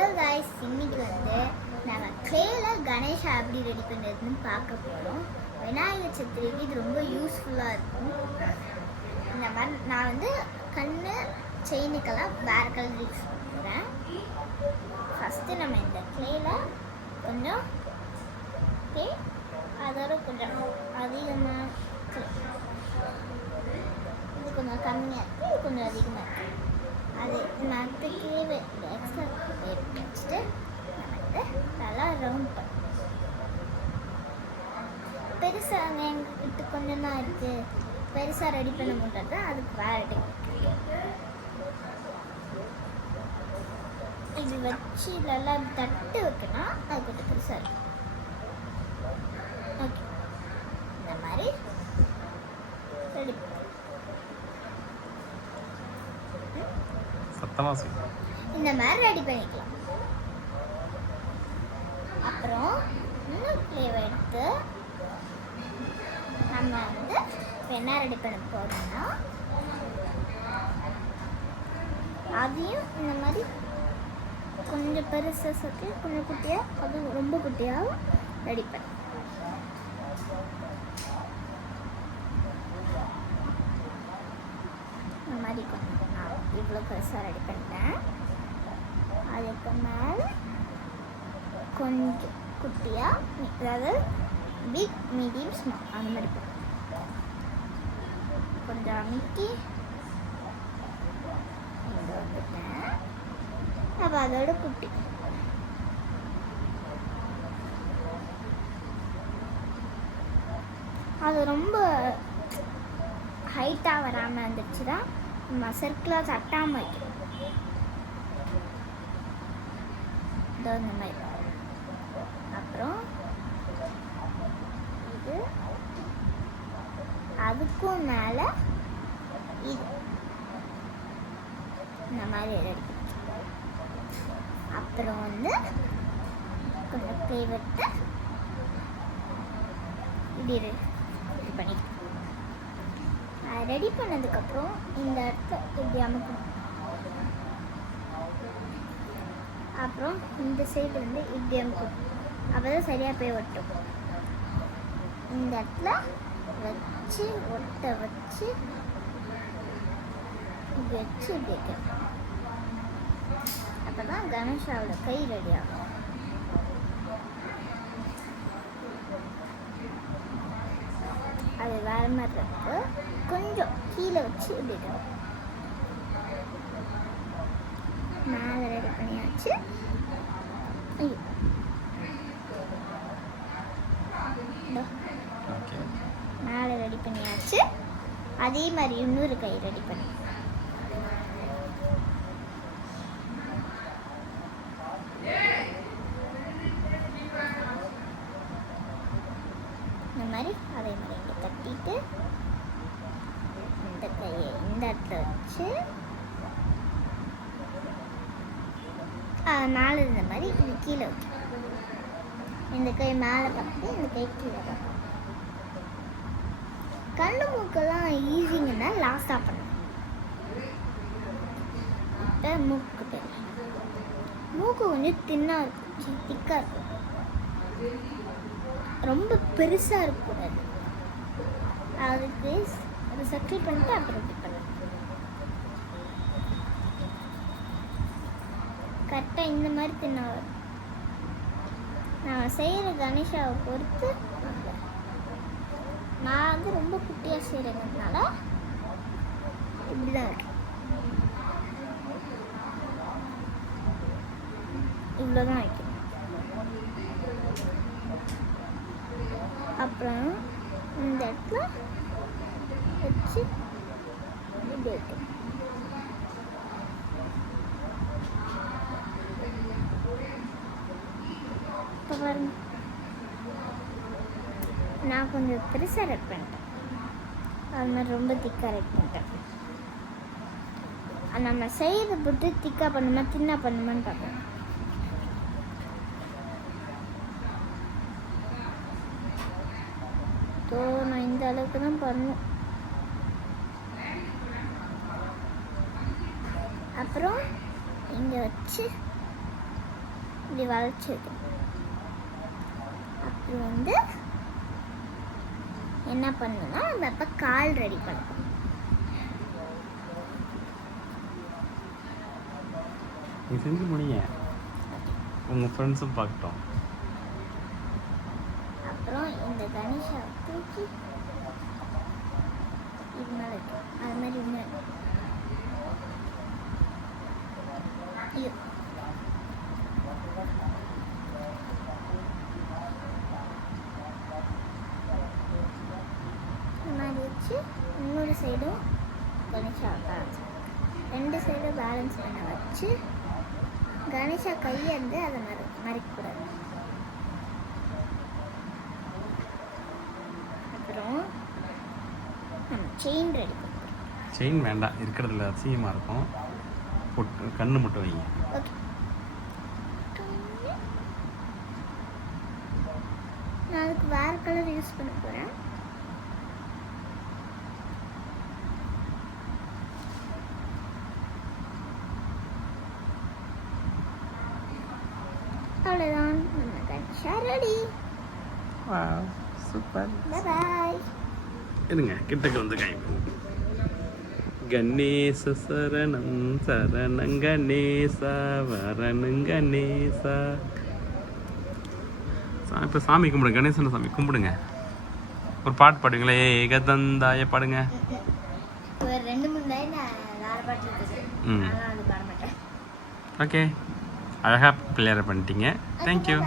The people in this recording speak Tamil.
ஹலோ காய்ஸ், இன்னைக்கு நம்ம கிளேயில் கணேஷா எப்படி ரெடி பண்ணுறதுன்னு பார்க்க போகிறோம். விநாயகர் சதுர்த்திக்கு இது ரொம்ப யூஸ்ஃபுல்லாக இருக்கும். இந்த மாதிரி நான் கண் செயினுக்கெல்லாம் வேறு கலர் யூஸ் பண்ணுறேன். ஃபஸ்ட்டு நம்ம இந்த கிளேயில் கொஞ்சம் அதோட கொஞ்சம் அதிகமாக இது கொஞ்சம் கம்மியாக இருக்குது, இது கொஞ்சம் அதிகமாக இருக்குது. அது மற்றக்கே எக்ஸ்ட்ரா வச்சுட்டு நம்ம நல்லா ரவுண்ட் பண்ண பெருசாக எங்ககிட்ட கொஞ்சம் தான் இருக்குது, பெருசாக ரெடி பண்ண முடியாது. அதுக்கு வேறு இது வச்சு இதெல்லாம் தட்டு வைக்கணும். அது கொஞ்சம் பெருசாக இருக்கும். ஓகே, இந்த மாதிரி ரெடி இந்த மாதிரி ரெடி பண்ணிக்கலாம். அப்புறம் இன்னும் ஃப்ளேவர் எடுத்து நம்ம என்ன ரெடி பண்ண போறோம்னா அதையும் இந்த மாதிரி கொஞ்சம் பெருசாக சொல்லி கொஞ்சம் குட்டியாக, அதுவும் ரொம்ப குட்டியாக ரெடி பண்ண. இந்த மாதிரி கொஞ்சம் நான் இவ்வளோ பெருசாக ரெடி பண்ணிட்டேன். அதுக்கு மேலே கொஞ்சம் குட்டியாக, அதாவது பிக், மீடியம், ஸ்மால் அந்த மாதிரி பண்ணேன். கொஞ்சம் அமைக்கி வந்துட்டேன். அப்போ அதோட குட்டி அது ரொம்ப ஹைட்டாக வராமல் இருந்துச்சுன்னா நம்ம சர்க்கிளாக தட்டாமல் வைக்கணும். இந்த மாதிரி. அப்புறம் இது அதுக்கும் மேலே இது இந்த மாதிரி ரெடி. அப்புறம் கொஞ்சம் ஃப்ளேவர்ட்டு இப்படி ரெடி பண்ணிக்கலாம். ரெடி பண்ணதுக்கப்புறம் இந்த இடத்த இப்படி அமுக்கணும். அப்புறம் இந்த சைடு இப்படி அமுக்கணும். அப்போ தான் சரியாக போய் ஒட்டும். இந்த இடத்துல வச்சு ஒட்ட வச்சு இப்படி வச்சு இப்படி வைக்கணும். அப்போ தான் கணேஷாவோட கை ரெடி ஆகும். அது வேறு மாதிரி இருக்கு. கொஞ்சம் கீழே வச்சு இப்படி மேலே ரெடி பண்ணியாச்சு. மேலே ரெடி பண்ணியாச்சு. அதே மாதிரி இன்னொரு கை ரெடி பண்ணி இந்த மாதிரி அதே மாதிரி இங்கே தட்டிட்டு இந்த கையை இந்த இடத்துல வச்சு மேலே இந்த மாதிரி இது கீழே வைக்கணும். இந்த கை மேலே பார்த்து இந்த கை கீழே பார்க்கணும். கண்ணு மூக்கெல்லாம் ஈஸிங்கன்னா லாஸ்ட்டாக பண்ணணும். இப்போ மூக்கு பேர் மூக்கு கொஞ்சம் தின்னாக இருக்கும், திக்காக இருக்கும். ரொம்ப பெருசாக இருக்கக்கூடாது. அதுக்கு அதை சர்க்கிள் பண்ணிட்டு அப்புறம் இப்படி பண்ணணும். கரெக்டாக இந்த மாதிரி தின்னா வரும். நான் செய்கிற கணேஷாவை பொறுத்து நான் ரொம்ப குட்டியாக செய்கிறதுனால இப்படி தான் இருக்கு. இவ்வளோ தான் வைக்கணும். அப்புறம் இந்த இடத்துல வச்சு இப்படி வைக்கணும். இப்போ பாருங்க, நான் கொஞ்சம் பெருசாக ரெட் பண்ணிட்டேன். அது மாதிரி ரொம்ப திக்காக ரெட் பண்ணிட்டேன். நம்ம செய்யறதை போட்டு திக்காக பண்ணுமா தின்னா பண்ணுமான்னு பார்ப்போம். நான் இந்த அளவுக்கு தான் பண்ணும். அப்புறம் இங்கே வச்சு இப்படி வளைச்சிருக்கேன். அப்புறம் வந்து என்ன பண்ணணும்னா நம்ம இப்போ கால் ரெடி பண்ணணும். நீ செஞ்சு முடிங்க, உங்கள் ஃப்ரெண்ட்ஸும் பார்க்கட்டும். அப்புறம் இந்த கணேஷா தூக்கி இது மேலே இருக்கு, அது மாதிரி இன்னும் இது இந்த மாதிரி வச்சு இன்னொரு சைடும் கணேஷா பேலன்ஸ், 2 சைடும் பேலன்ஸ் பண்ண வச்சு கணேஷா கையை வந்து அதை மறைக்கக்கூடாது. அப்புறம் நம்ம செயின் ரெடி பண்ணுறோம். செயின் வேண்டாம், இருக்கிறதுல அசிங்கமாக இருக்கும். பொட்டு கண்ணு மட்டும் வைங்க. ஓகே, நான் அதுக்கு வேறு கலர் யூஸ் பண்ண போகிறேன். அவ்வளோதான், நம்ம கணேஷா ரெடி. சூப்பர். பாய். இருங்க, கிட்டக்கு வந்து கை. கணேச சரணம் சரணம் கணேசா வரணம் கணேசா. இப்போ சாமி கும்பிடுங்க, கணேசன் சாமி கும்பிடுங்க. ஒரு பாட்டு பாடுவீங்களா? ஏகதந்தாய பாடுங்க. ஒரு 2-3 லைன் வேறு பாட்டு இருக்குது, அதெல்லாம் அது பாட மாட்டேன். ஓகே, அழகாக பிள்ளையார பண்ணிட்டீங்க. தேங்க்யூ.